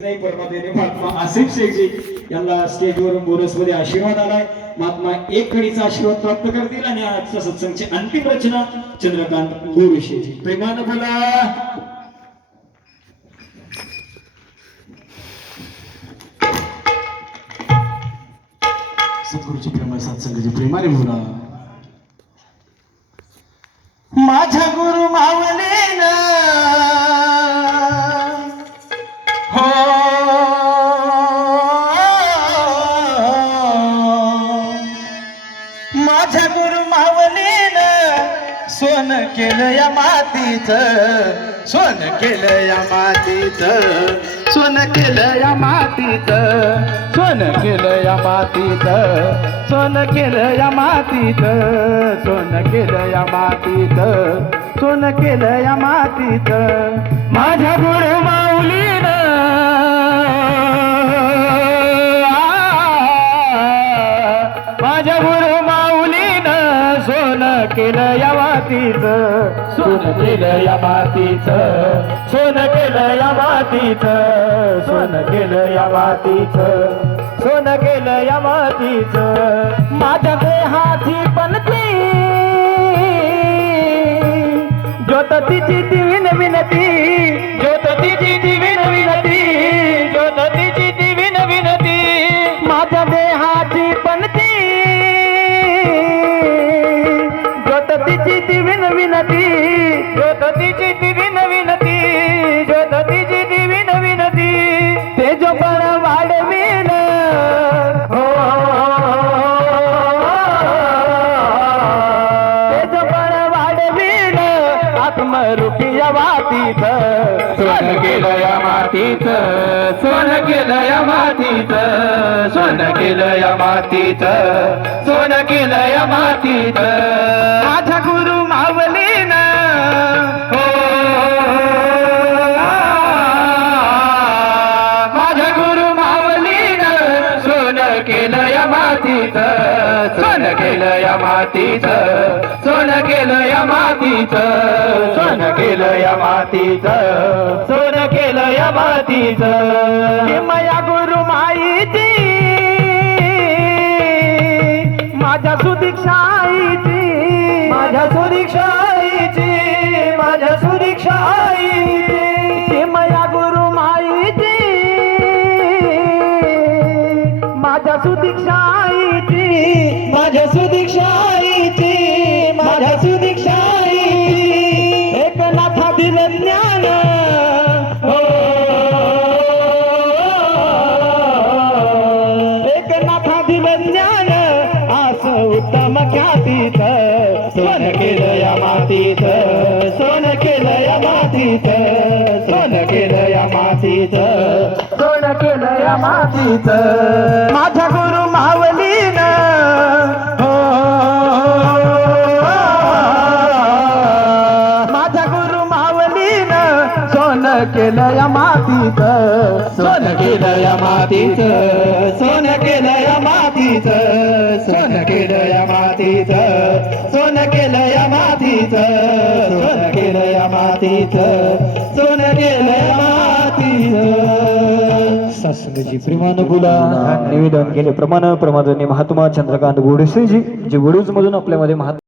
परमात्म्याने महात्मा आसिफ शेखजी यांना स्टेजवरून बोनसमध्ये आशीर्वाद आलाय. महात्मा एक कणीचा आशीर्वाद प्राप्त करतील आणि आजच्या सत्संगची अंतिम रचना चंद्रकांत गोरुशेजी. प्रेमानं बोला. सद्गुरूची प्रेम सत्संगाची प्रेमाने बोला. माझ्या गुरु मावलेन हो माझ्या गुरु मावलीन सोन केलं या मातीचं, सोन केलं या मातीचं, सोन केलं या मातीचं, सोन केलं या मातीचं, सोन केलं या मातीचं, सोन केलं या मातीचं, सोन केलं या मातीचं. माझ्या गुरु माऊलीन माझ्या गुरु माऊलीन सोन केलं या मातीचं, सोन केलं या मातीचं, सोन केलं या मातीचं, सोन केलं या मातीचं, सोन केलं या मातीचं. माझ्या देहाची पणती ज्योत तिची दिवीन विनती, ज्योत तिची दिवीन विनती, ज्योत तिची दिवीन विनती. माझ्या देहाची पणती ज्योत तिची दिवीन विनती, ज्योत तिची दिवीन विनती, ज्योत तिची दिवीन विनती. तेजोपण वाढविल हो, तेजोपण वाढविल आत्मरूपी या मातीचं, सोन केलं या मातीचं, सोन केलं या मातीचं, सोन केलं या मातीचं, सोन केलं या मातीचं. माझ्या गुरु मावलीन हो माझ्या गुरु मावलीन सोन केलं या मातीचं, सोन केलं या मातीचं, सोन केलं या मातीचं, सोन केलं या मातीचं, सोन केलं या मातीचं. माया गुरु माईची माझ्या सुदीक्षाईची, माझ्या सुदीक्षाईची, माझ्या सुदीक्षाईची. माया गुरु माईची माझ्या सुदीक्षाईची, माझ्या सुदीक्षाईची, माझ्या सुदीक्षाईची. एकनाथा दिलं ज्ञान हो, एकनाथा दिलं ज्ञान असं उत्तम ख्यातीचं, सोन केलं या मातीचं, सोन केलं या मातीचं, सोन केलं या मातीचं, सोन केलं या मातीचं. माझ्या गुरु मावलीन हो माझ्या गुरु मावलीन सोन केलं या मातीचं, सोन केलं या मातीचं, सोन केलं या मातीचं, सोन केलं या मातीचं, सोन केलं या मातीचं, सोन केलं या मातीचं, सोन केलं या मातीचं. सत्संगाची प्रेमानं बोला. निवेदन केले प्रमाण प्रमादाने महात्मा चंद्रकांत गोडसेजी जे वडूज मधून आपल्यामध्ये महात्मा